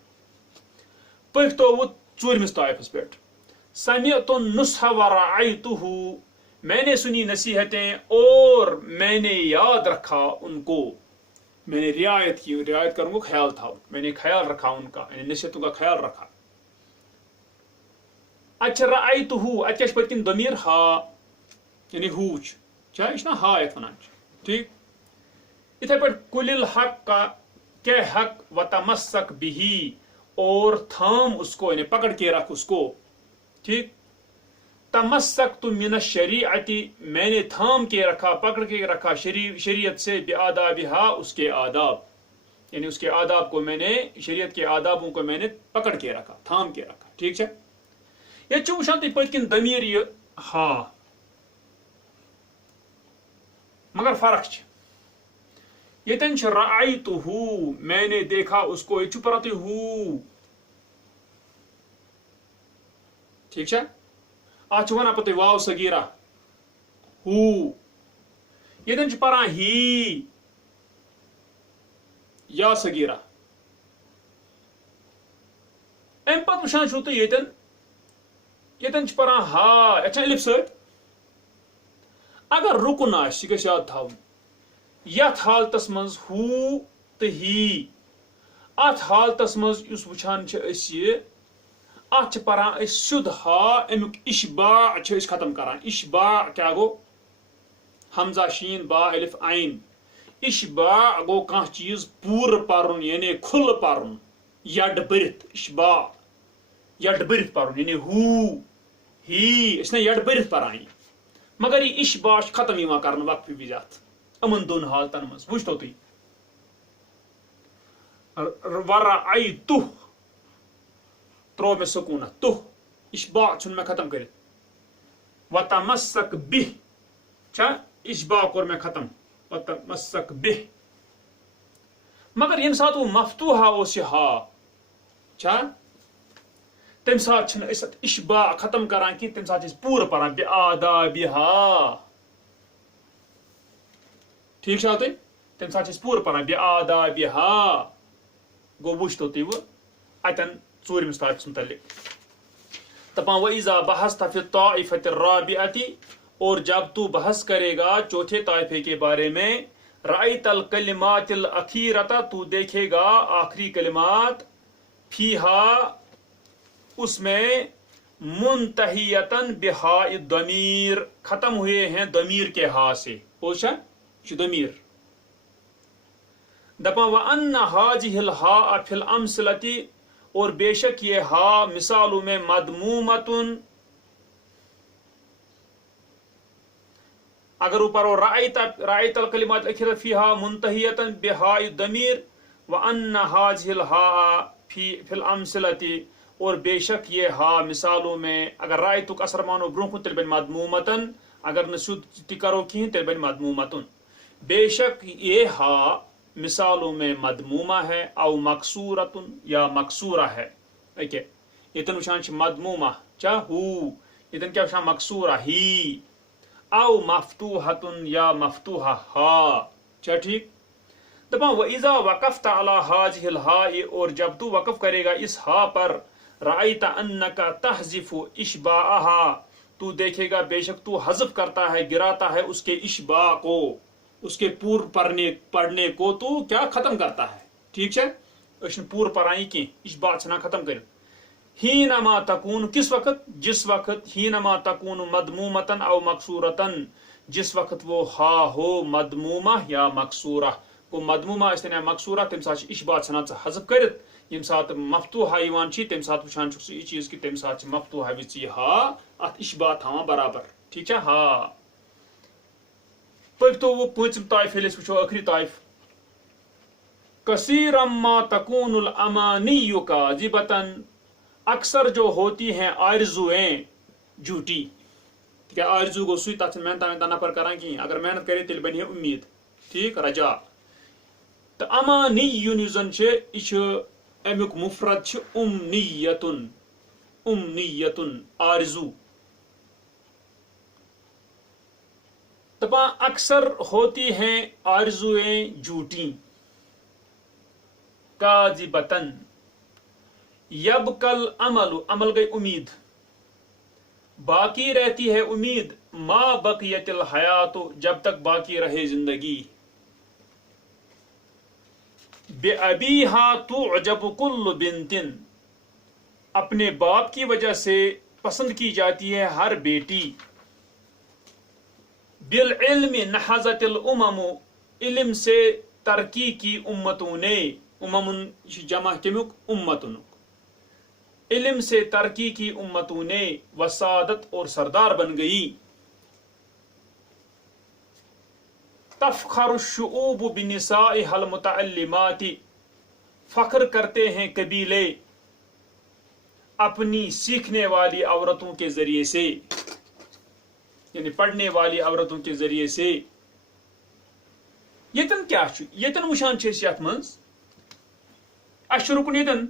پکتو وہ ژوٗرمِس طائفس پہ سمعت النصح ورعیتہ میں نے سنی نصیحتیں اور میں نے یاد رکھا ان کو میں نے رعایت کی رعایت کروں کو خیال تھا میں نے خیال رکھا ان کا یعنی نصیحتوں کا خیال رکھا اچھا رعیتہ اچھا پتکن ضمیر ہا یعنی ہوچ چاہے یہ ہا یت ونان ٹھیک اتھے پہ کل الحق کا کہ حق وتمسک بھی اور تھام اس کو یعنی پکڑ کے رکھ اس کو ٹھیک تمسکت من الشریعت میں نے تھام کے رکھا پکڑ کے رکھا شریعت سے بآدابہا اس کے آداب یعنی اس کے آداب کو میں نے شریعت کے آدابوں کو میں نے پکڑ کے رکھا تھام کے رکھا ٹھیک ہے یہ چوشان تی پتکن ضمیر یہ ہا مگر فرق یتن رأیتہ میں نے دیکھا اس کو یہ پرتی ہو ٹھیک ہے آج ونان پتہ واو صغیرہ ہو یتن پران ہی یا صغیرہ ام پتہ وچھان چھو تو یتن پران ہا اچھا الف ست اگر رکن آس یہ گژھِ یاد تھاون یتھ حالتس مز ہو تو ہی ات حالتس مز اس وچھان اس یہ ات پران سیود ہا امیک اشباع ختم کران اشباع کیا گو حمزہ شین با الف عین اشباع گو کان چیز پور پرن یعنی کھل پرن یڈ برت اشباع یڈ برت پرن یعنی ہو ہی اس نے یڈ برت پران مگر یہ اشباع ختم یوان کرن وقفی وزات امن دون حالتن مز وچھتو تھی ورعیتہ ترو میں سکونہ تو اشباع چھن میں ختم کرت وتمسک بہ چھا اشباع کور میں ختم وتمسک بہ مگر یم سات وہ مفتوحہ اوس یہ ہا چھا تم سات چھن اس اشباع ختم کران کی تم سات اس پور پران بآدابہا ٹھیک چھا تم سات اس پور پران بآدابہا گو وچھتو تی وہ اتن ژوٗرمِس طائفس متعلق دپان وَإِذَا بَحَثْتَ فِي الطَّائِفَةِ الرَّابِعَةِ اور جب تو بحث کرے گا چوتھے طائفے کے بارے میں رأيت الكلمات الأخيرة تو دیکھے گا آخری کلمات فیہا اس میں منتہیتاً بہاء الضمیر ختم ہوئے ہیں ضمیر کے ہا سے پوچھا ضمیر دپان وَأَنَّ هَذِهِ الْهَاءَ فِي الْأَمْثِلَةِ اور بے شک یہ ہا مثالوں میں مدمومتن اگر اوپر ہو رأیت الکلمات الاخیرہ فیہا منتہیتاً بہاء الضمیر وَأَنَّ هَذِهِ الْهَاءَ فِي الْأَمْثِلَةِ اور بے شک یہ ہا مثالوں میں اگر رأیتک اثر مانو برونکن تیل بن مدمومتن اگر نسود تی کرو کہیں تیل بن مدمومتن بے شک یہ ہا مثالوں میں مدمومہ ہے او مقصورتن یا مقصورہ ہے. اوکے یتن وچھان چھ مدمومہ چا ہو یتن کیا وچھان مقصورہ ہی او مفتوحتن یا مفتوحہ ہا چا ٹھیک. دپان وَإِذَا وَقَفْتَ عَلَى هَذِهِ الْهَاءِ اور جب تو وقف کرے گا اس ہا پر رَأَيْتَ أَنَّكَ تَحْذِفُ إِشْبَاءَهَا تو دیکھے گا بے شک تو حذف کرتا ہے گراتا ہے اس کے اشباع کو اس کے پور پڑھنے کو تو کیا ختم کرتا ہے. ٹھیک ہے اس نے پور پرائیں کی اشباع چھنا ختم کر. حینما تکون کس وقت جس وقت حینما تکون مدمومتن او مقصورتن جس وقت وہ ہا ہو مدمومہ یا مقصورہ کو مدمومہ استن یا مقصورہ تم سات اشباع ژھنان حذف کرت یم سات مفتوحہ یوان چھ تم سات وچھان چھ یہ چیز کہ تم سات مفتوحہ وچ یہ ہا ات اشباع تھاوان برابر. ٹھیک ہے ہا پکتو وہ پانچم طائف ییٚلہِ أسۍ وٕچھو ٲخری طائف کثیرا ما تکون الامانی کاذبتن اکثر جو ہوتی ہیں آرزویں جھوٹی. ٹھیک ہے آرزو گو سوی تک محنت وحنت نفر کران کہیں اگر محنت کرے تیل بنی امید ٹھیک رجا. تو امانی یس زن یہ امیک مفرد امنیتن امنیتن آرزو. دپان اکثر ہوتی ہیں آرزویں جھوٹی کاذبتن یبقل عمل گئی امید باقی رہتی ہے امید ما بقیت الحیات جب تک باقی رہے زندگی. بے ابیہا تعجب کل بنتن اپنے باپ کی وجہ سے پسند کی جاتی ہے ہر بیٹی. بالعلم نحظت الامم علم سے ترقی کی امتوں نے جمع کمیک امتن علم سے ترقی کی امتوں نے وسادت اور سردار بن گئی. تفخر الشعوب بنسائها المتعلمات فخر کرتے ہیں قبیلے اپنی سیکھنے والی عورتوں کے ذریعے سے یعنی پڑھنے والی عورتوں کے ذریعے سے. یتن کیا یتن وشان یت منز اش رکن یتن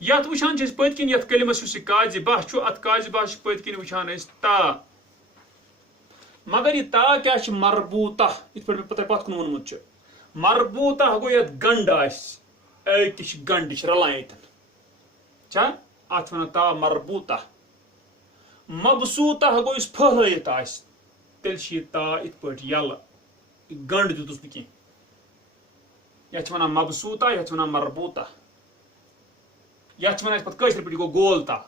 یت وشان پت کن یت کلمس اس کاذبہ ات کاذبہ پت کن وشان تا مگر یہ تا کیا مربوطہ یت پہ پت کن ونمت مربوطہ گو یت گنڈ آکش گنڈ رلان یتن چا ات ونان تا مربوطہ. مبسوطہ گو اس پھہلت آس تیل یہ تا ات پہ یل گنڈ دتس نا کی یت ونان مبسوطہ یت ونان مربوطہ یت ونان پہ قشر پہ گو گول تا.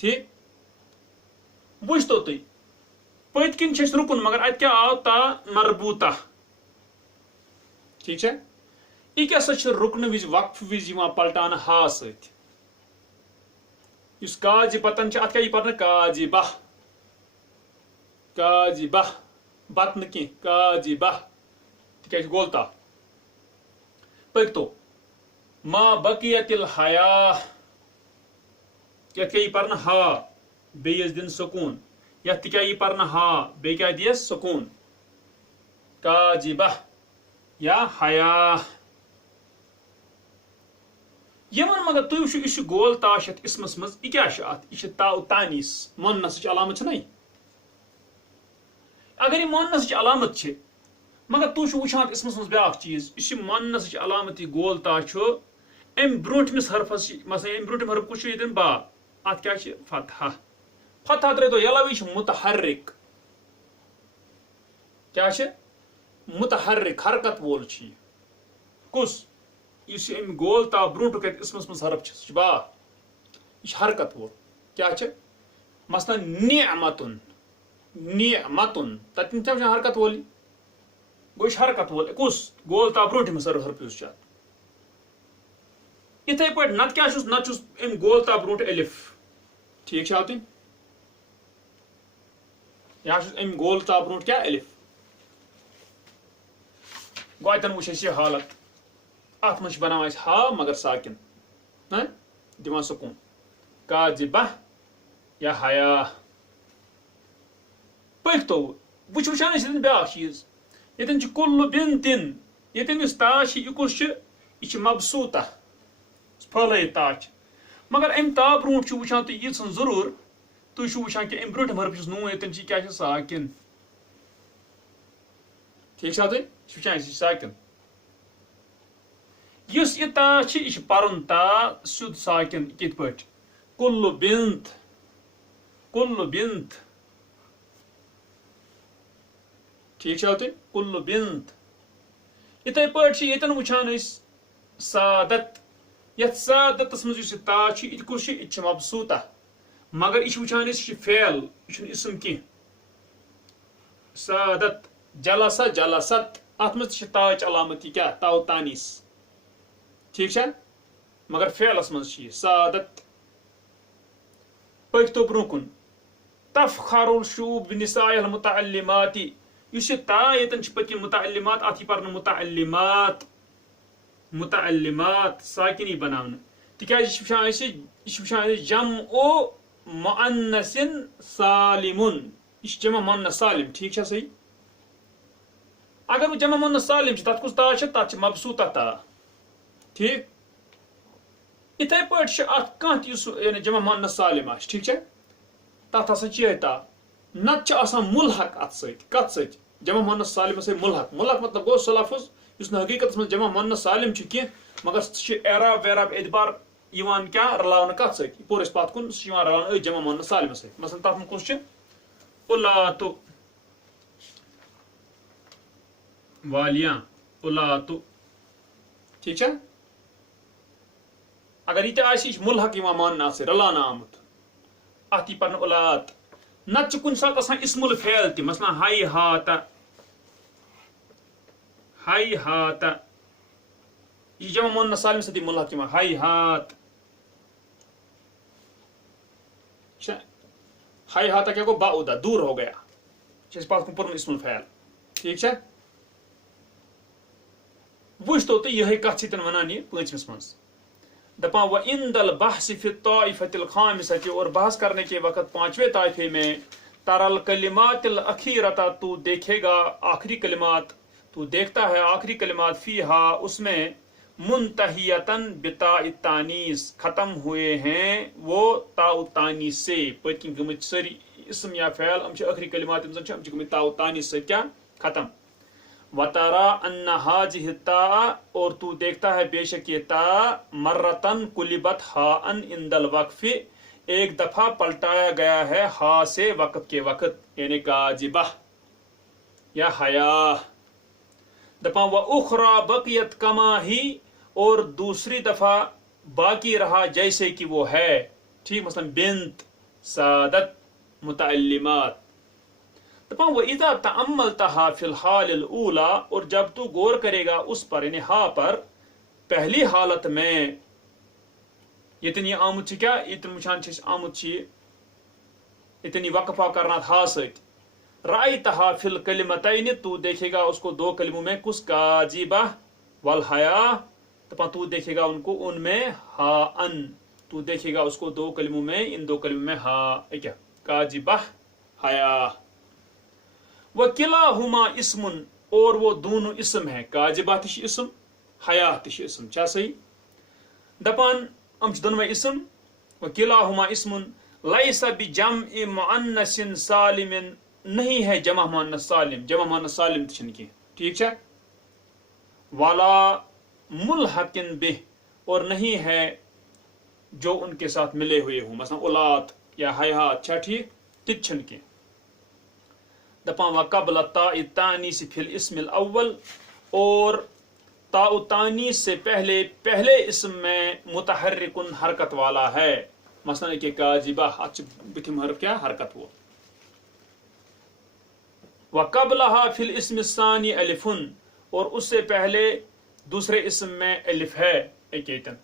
ٹھیک وچ تو تھی پت کن رکن مگر ات کیا آو تا مربوطہ. ٹھیک ہے یہ کیا سا رکن وز وقف وز پلٹان ہا ست اس کاذبتن ات کیا پہ کاذبہ کاذبہ بت نا کی کاذبہ تک گول تا. پکتو ما بقیت الحیا یت کیا پہ ہا بیس دن سکون یت کیا پہ ہا بی کیا دیس سکون کاذبہ یا حیا. یمن مگر تھی وچھو یہ گول تاش ات اسمس مز یہ کیا ات یہ تا تانیس مونس علامت نا. اگر یہ مونس علامت مگر تھی وچان اسمس مز بیاکھ چیز اس مونس علامت یہ گول تا ام برونٹمس حرفس مثلا ام برونٹم حرف کچھ یتن با ات کیا فتحہ فتحہ تر تو یلوی متحرک کیا متحرک حرکت وول کس اس ام گول تا برونٹ اسمس مز حرف با یہ حرکت وول کیا مثلا نعمتن نعمتن تتن کیا حرکت وول گو یہ حرکت وول کس گول تا برونٹمس حرف اس اتھے پہ نت کیا نت ام گول تا برونٹ الف. ٹھیک آتن یا ام گول تا برونٹ کیا الف گو اتن وچ یہ حالت ات من بنانا ہا مگر ساکن دان سکون کاذبہ یا حیا. پکتو وچھان بیاکھ چیز یتن کل بنتن یتن اس تاش یہ کس یہ مبسوطہ پھلائت تاچ مگر ام تا برونٹ وچھان تھی یہ ضرور تھی وچھان کہ ام برونٹ مربس نون یتن کیا ساکن ٹھیک تھی وچھان ساکن اس یہ تا یہ پرن تا سیود ساکن کت پہ کل بنت ٹھیک تھی کل بنت اتھے پہ یتن وچھان سعادت یت سعادتس مز تا یہ کس یہ مبسوطہ مگر یہ وچھان یہ فعل یہ اسم کی سعادت جلسہ جلست ات مز تاچ علامت یہ کیا تاو تانیس ٹھیک مگر فعلس مز سعادت پکتو برو کن تفخر الشوب بنساء المتعلمات اس تا یتن پتہ متعلمات ات پر متعلمات ساکنی بناون تکیاز یہ وچھان جمع او مؤنث سالم یہ جمع مؤنث سالم ٹھیک صحیح اگر جمع مؤنث سالم تت کس تا تت مبسوطہ تا ٹھیک اتھے پہ ات کھانا جمع مؤنث سالم آ ٹھیک تت ہسا چی تا نت ملحق ات کت ست جمع مؤنث سالم ملحق مطلب گو سہ لفظ اس حقیقت من جمع مؤنث سالم کی مگر سہ اعراب ویراب اعتبار کیا رلاون کت ست پورس پات کن سہ رلاون جمع مؤنث سالم ست مثلا تر من کس اولات والیاں اولات ٹھیک اگر یہ ملحق مان رلان آمت ات یہ پن اولاد نت کن سات اسم الفعل تہ مثلا ہائی ہات یہ جمع مؤنث سالم ستی ملحق ہائی ہات ہائی ہاتھ کیا گو باؤدا دور ہو گیا پاس کن پورن اسم الفعل ٹھیک وچ تو یہ کت ستن ونان یہ پانچمس مز دپان و عند البحث فی الطائفۃ الخامسۃ اور بحث کرنے کے وقت پانچویں طائفے میں ترل کلمات الاخیرۃ تو دیکھے گا آخری کلمات تو دیکھتا ہے آخری کلمات فیہا اس میں منتہیتن بتاء التانیث ختم ہوئے ہیں وہ تاء التانیث سے پتکن گمت سری اسم یا فعل ام آخری کلمات ام گمت تاء التانیث سے کیا ختم وَتَرَى أَنَّ هَذِهِ التَّاء اور تو دیکھتا ہے بے شک یہ تا مرتن قلبت ہاء عند الوقف ایک دفعہ پلٹایا گیا ہے ہا سے وقف کے وقت یعنی کاذبہ یا حیا دپا وَأُخْرَى بَقِيَتْ كَمَا ہی اور دوسری دفعہ باقی رہا جیسے کہ وہ ہے ٹھیک مثلا بنت سعادت متعلمات وَإِذَا تَأَمَّلْتَهَا فِي الْحَالِ الْأُولَى اور جب تو غور کرے گا اس پر یعنی ہا پر پہلی حالت میں یتن یہ آمد کیا یتن وچھان آمد یتن یہ وقفہ کرنا ہا ست رأيتها فی الکلمتین تو دیکھے گا اس کو دو کلموں میں کس کاذبہ والحیا تو دیکھے گا ان کو ان میں ہا ان تو دیکھے گا اس کو دو کلموں میں ان دو کلموں میں ہا کیا کاذبہ حیا وَكِلَاهُمَا اسم اور وہ دونوں اسم ہیں کاذبہ تش اسم حیا تش اسم کیا صحیح دپان ام دونوے اسم وَكِلَاهُمَا اسم لَيْسَ بِجَمْعِ مُؤَنَّثٍ سالم نہیں ہے جمع مؤنث سالم جمع مؤنث سالم تشن کی ٹھیک وَلَا مُلْحَقٍ بِهِ اور نہیں ہے جو ان کے ساتھ ملے ہوئے ہوں مثلا اولاد یا حیات چھا ٹھیک تچھن کی دپان وقبل تاء التانیث فی الاسم الاول اور تاء التانیث سے پہلے اسم میں متحرکن حرکت والا ہے مثلا کہ کاذبہ بتم حرف کیا حرکت وہ وقبلها فی الاسم الثانی الف اور اس سے پہلے دوسرے اسم میں الف ہے ایکیتن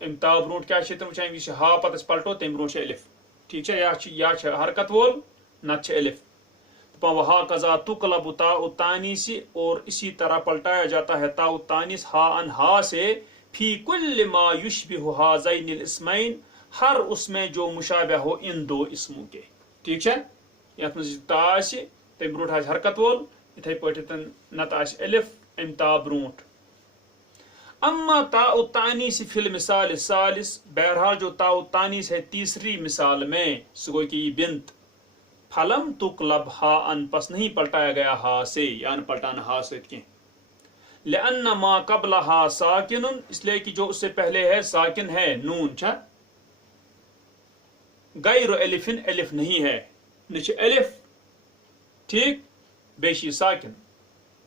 امتا برونٹ کیا شیتن وچھائیں گے ہا پتس پلٹو تم برونٹ الف ٹھیک ہے یا حرکت وول نت الف وَهَكَذَا تُقْلَبُ تَاءُ التَّانِيثِ اور اسی طرح پلٹایا جاتا ہے تاء التانیث ہا ان ہا سے فی کل ما یشبہ هذین الاسمین ہر اس میں جو مشابہ ہو ان دو اسموں کے ٹھیک ہے یت مز تا تم برونٹ آسہِ حرکت وول اتھے پٲٹھۍ نتہٕ آسہِ الف ام تا برونٹ. اما تاء التانیث فی المثال الثالث، بہرحال جو تاء التانیث ہے تیسری مثال میں، سو گو کہ یہ بنت، فلم تقلب ہا ان، پس نہیں پلٹایا گیا ہا سے، یعنی پلٹانا ہا سے کی، لأن ما قبلها ساکن، اس لیے کہ جو اس سے پہلے ہے ساکن ہے، نون چھا، غیر الف، الف نہیں ہے، نچ الف ٹھیک بیشی ساکن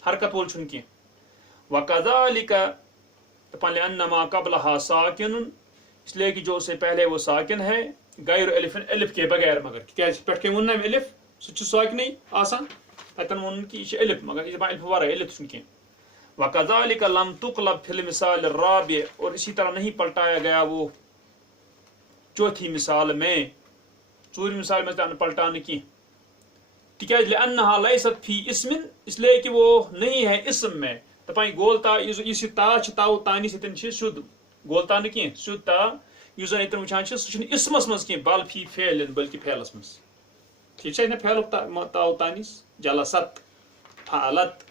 حرکت وول چھن کی. وکذالک دپان لأن ما قبلها ساکن، اس لیے کہ جو اس سے پہلے وہ ساکن ہے، غیر الف، الف کے بغیر، مگر کیازِ پٮ۪ٹھ کٔمۍ ووٚن نا الف سُہ چھُ ساکنٕے آسان، تتٮ۪ن ووٚنُن کہ یہ چھُ الف، مگر یہ دپان الف ورٲے، الف چھُنہٕ کینٛہہ. وکذالک لم تقلب فی المثال الرابع، اور اسی طرح نہیں پلٹایا گیا وہ چوتھی مثال میں، ژوٗرِ مثال میں تہ پلٹانے کی، تکیاز لأنها لیست فی اسم، اس لیے کہ وہ نہیں ہے اسم میں. دپان گول تا اس یہ تا چھ تاء التانیث یتن چھ سیود گول تا نہ کینٛہہ، سیود تا یُس زن یتن وچھان چھ سُہ چھُنہٕ اسمس منٛز کینٛہہ، بل فی فعل، بلکہ فعلس منٛز. ٹھیک چھا نا فعلُک تاء التانیث، جلست، فعلت.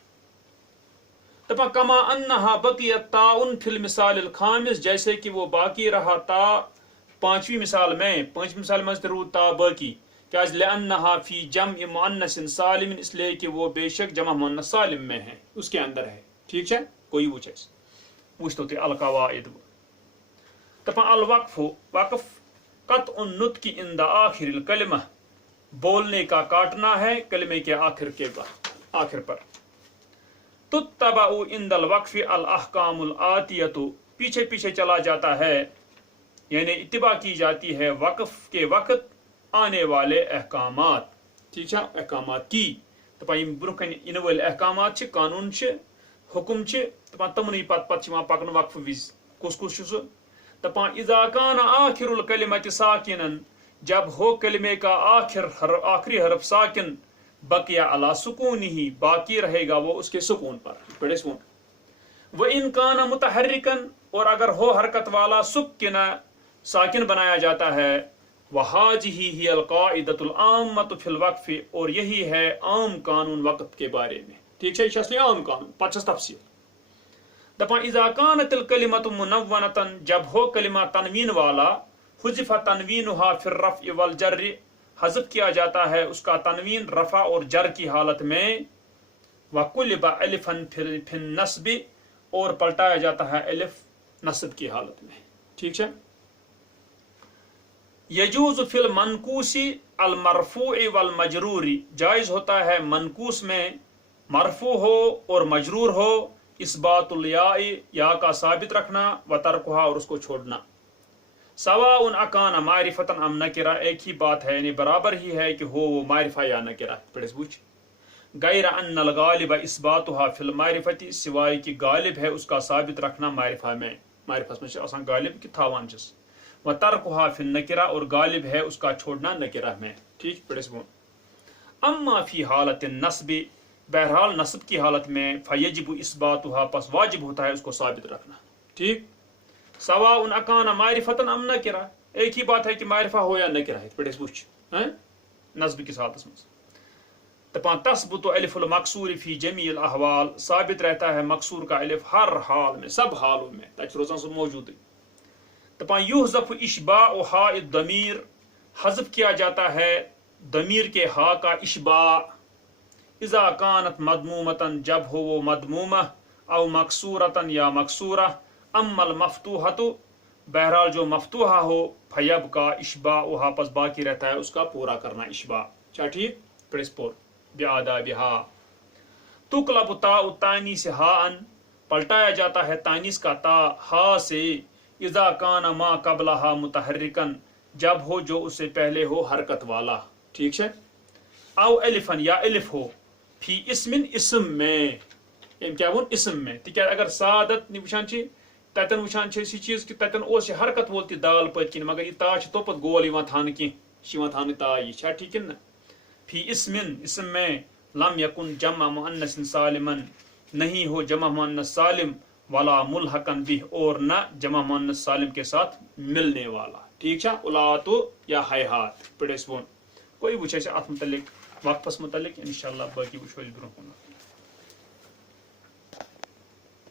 دپان کما انها بقیت تاء فی المثال الخامس، جیسے کہ وہ باقی رہا تا پانچویں مثال میں، پانچویں مثال میں روٗد تا باقی، کیاز لأنها فی جمع مؤنث سالم، اس لیے کہ وہ بے شک جمع مؤنث سالم میں ہے، اس کے اندر ہے. ٹھیک چھا، کوئی وچھ اس وچھ تو تے القواعد. دپان الوقف، وقف قطع النطق عند آخر الکلمہ، بولنے کا کاٹنا ہے کلمے کے آخر پر. تتبع عند الوقف الاحکام الآتیۃ، پیچھے پیچھے چلا جاتا ہے، یعنی اتباع کی جاتی ہے وقف کے وقت آنے والے احکامات. ٹھیک چھا، احکامات کی دپان برونٛہہ کن ین وٲلۍ احکامات چھ، قانون چھ، حکم چھ، دپان تمنٕے پتہٕ پکن وقف وز کس کس چھ سُہ. دپان اذا کان آخر الکلمۃ ساکنا، جب ہو کلمے کا آخری حرف ساکن، بقیہ علی سکونہ، باقی رہے گا وہ اس کے سکون پر. بڑے سکون. وان کان متحرکا، اور اگر ہو حرکت والا، سکنا ساکن بنایا جاتا ہے. وہذہ ہی القاعدۃ العامۃ فی الوقف، اور یہی ہے عام قانون وقف کے بارے میں. ٹھیک ہے، یہ اصلی عام قانون، پتہ تفصیل. دپان اذا کانت الکلمۃ منونۃ، جب ہو کلمہ تنوین والا، حذف تنوینها فی الرفع والجر، حذف کیا جاتا ہے اس کا تنوین رفع اور جر کی حالت میں. وقلب الفا فی النصب، اور پلٹایا جاتا ہے الف نصب کی حالت میں. ٹھیک ہے. یجوز فی المنقوص المرفوع والمجرور، جائز ہوتا ہے منقوص میں مرفوع ہو اور مجرور ہو، اثبات الیاء، یا کا ثابت رکھنا، وترکھا، اور اس کو چھوڑنا. سواء اکان معرفۃ ام نکرہ، ایک ہی بات ہے، یعنی برابر ہی ہے کہ ہو وہ معرفہ یا نکرہ. پڑھس بوچھ. غیر ان الغالب اثباتها فی المعرفۃ، سوائے کہ غالب ہے اس کا ثابت رکھنا معرفہ میں، معرفت میں آسان غالب کہ تھاوان چس. وترکھا فی النکرہ، اور غالب ہے اس کا چھوڑنا نکرہ میں. ٹھیک، پڑھس بون. اما فی حالت النصب، بہرحال نصب کی حالت میں، فیجب اثباتها، پس واجب ہوتا ہے اس کو ثابت رکھنا. ٹھیک. سواء اکان معرفۃ ام نکرہ، ایک ہی بات ہے کہ معرفہ ہو یا نکرہ ہے. پڑھس بوچھ نصب کی حالت میں. دپان تثبت الف المقصور فی جمیع الاحوال، ثابت رہتا ہے مقصور کا الف ہر حال میں، سب حالوں میں، تاکہ روزان سب موجود ہے. دپان یحذف اشباع ہاء الضمیر، حذف کیا جاتا ہے ضمیر کے ہا کا اشباع. اذا کانت مضمومۃ، جب ہو وہ مضمومہ، او مکسورۃ، یا مکسورہ. اما المفتوحۃ، بہرحال جو مفتوحہ ہو، فیبقی اشباعها، پس باقی رہتا ہے اس کا پورا کرنا اشباع. کیا ٹھیک، پریس پور بآدابها. تقلب تاء التانیث ہاء، پلٹایا جاتا ہے تانیث کا تا ہا سے. اذا کان ما قبلها متحرکا، جب ہو جو اس سے پہلے ہو حرکت والا. ٹھیک ہے. او الفن، یا الف ہو، فی اسم، اسم میں، یعنی کیا وہ اسم میں. تکیاز اگر سعادت وچھان چھ تتن وچھان چھ اسی چیز کہ تتن اوس یہ حرکت وول تہ دال پت کن، مگر یہ تا چھ توپت گول یوان تھانہ کی، یوان تھانہ تا. یہ چھا ٹھیک نا. فی اسم، اسم میں، لم یکن جمع مؤنث سالما، نہیں ہو جمع مؤنث سالم، ولا ملحقا بہ، اور نہ جمع مؤنث سالم کے ساتھ ملنے والا. ٹھیک چھا. اولات یا حیحات. پڑھس بون کوئی وچھ ات متعلق وقفس متعلق انشاءاللہ باقی وٕچھو أسۍ برونٛہہ کُن